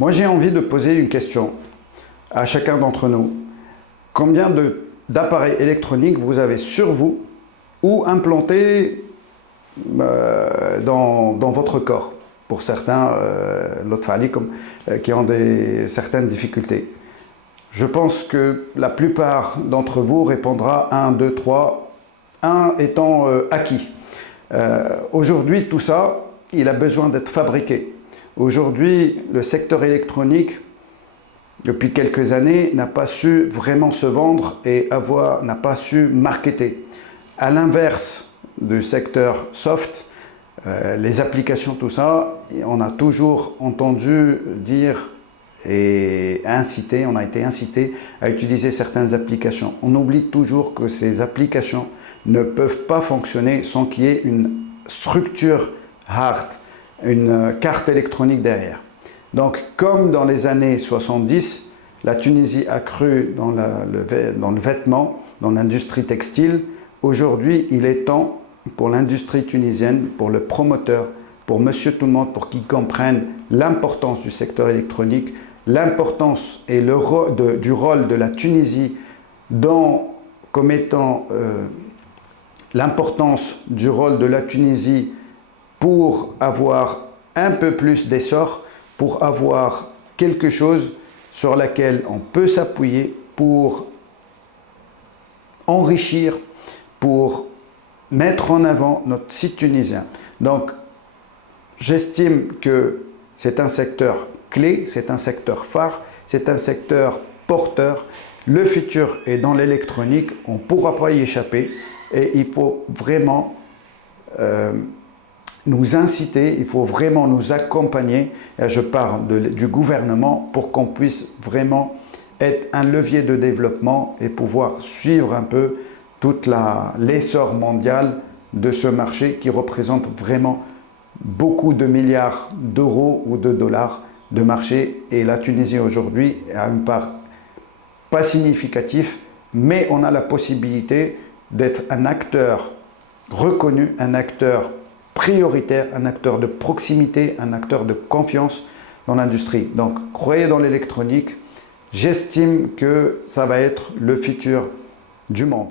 Moi, j'ai envie de poser une question à chacun d'entre nous. Combien d'appareils électroniques vous avez sur vous ou implantés dans votre corps? Pour certains, l'autre qui ont certaines difficultés. Je pense que la plupart d'entre vous répondra 1, 2, 3, 1 étant acquis. Aujourd'hui, tout ça, il a besoin d'être fabriqué. Aujourd'hui, le secteur électronique, depuis quelques années, n'a pas su vraiment se vendre et n'a pas su marketer. À l'inverse du secteur soft, les applications, tout ça, on a toujours entendu dire et on a été incité à utiliser certaines applications. On oublie toujours que ces applications ne peuvent pas fonctionner sans qu'il y ait une structure hard, une carte électronique derrière. Donc, comme dans les années 70, la Tunisie a cru dans le vêtement, dans l'industrie textile. Aujourd'hui, il est temps pour l'industrie tunisienne, pour le promoteur, pour monsieur tout le monde, pour qu'ils comprennent l'importance du secteur électronique, l'importance et du rôle de la Tunisie comme étant l'importance du rôle de la Tunisie pour avoir un peu plus d'essor, pour avoir quelque chose sur laquelle on peut s'appuyer pour enrichir, pour mettre en avant notre site tunisien. Donc, j'estime que c'est un secteur clé, c'est un secteur phare, c'est un secteur porteur. Le futur est dans l'électronique, on ne pourra pas y échapper et il faut vraiment nous inciter, il faut vraiment nous accompagner, et je parle du gouvernement, pour qu'on puisse vraiment être un levier de développement et pouvoir suivre un peu toute l'essor mondial de ce marché qui représente vraiment beaucoup de milliards d'euros ou de dollars de marché. Et la Tunisie aujourd'hui a une part pas significative, mais on a la possibilité d'être un acteur reconnu, un acteur prioritaire, un acteur de proximité, un acteur de confiance dans l'industrie. Donc, croyez dans l'électronique. J'estime que ça va être le futur du monde.